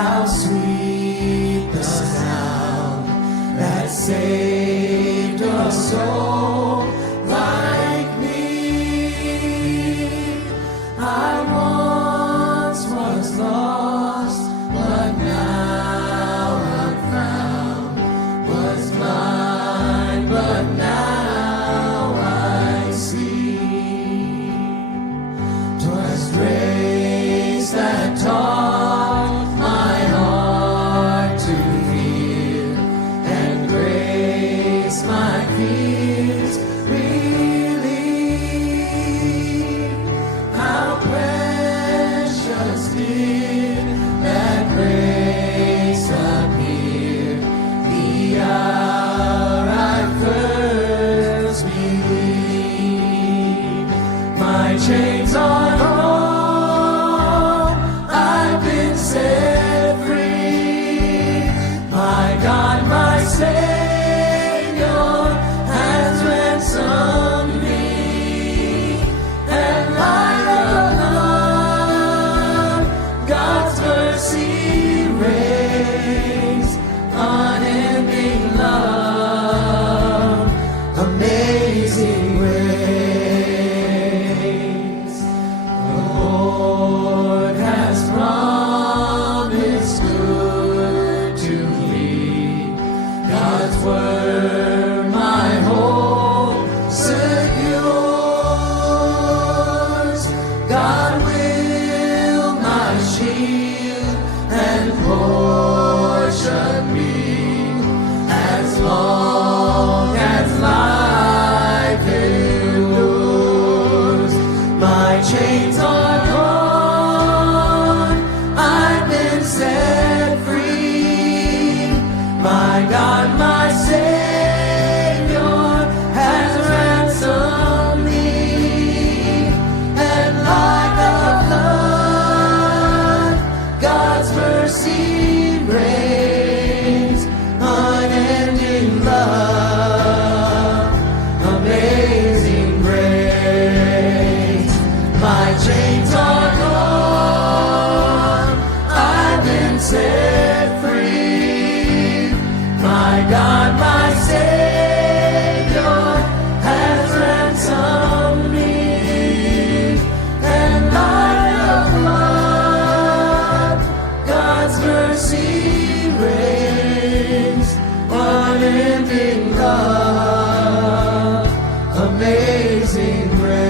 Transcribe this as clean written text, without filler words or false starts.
How sweet the sound that saved a soul like me. I once was lost, but now I'm found. Was blind, but now I see. 'Twas grace that taught my heart to fear, and grace my fears relieve. How precious did that grace appear the hour I first believed. My chains are gone, I've been set free. My God, my Savior has ransomed me. And light of love, God's mercy reigns, unending love, amazing grace. The Lord has promised good to me. God's word my hope secures. God will my shield and portion be, as long as life endures. My chains are gone, I've been set free. My God, my Savior has ransomed me. And like a flood, God's mercy reigns, unending love, amazing grace. My chains are gone, I've been set free. My God, my Savior has ransomed me. And like a flood, God's mercy reigns, unending love, amazing grace.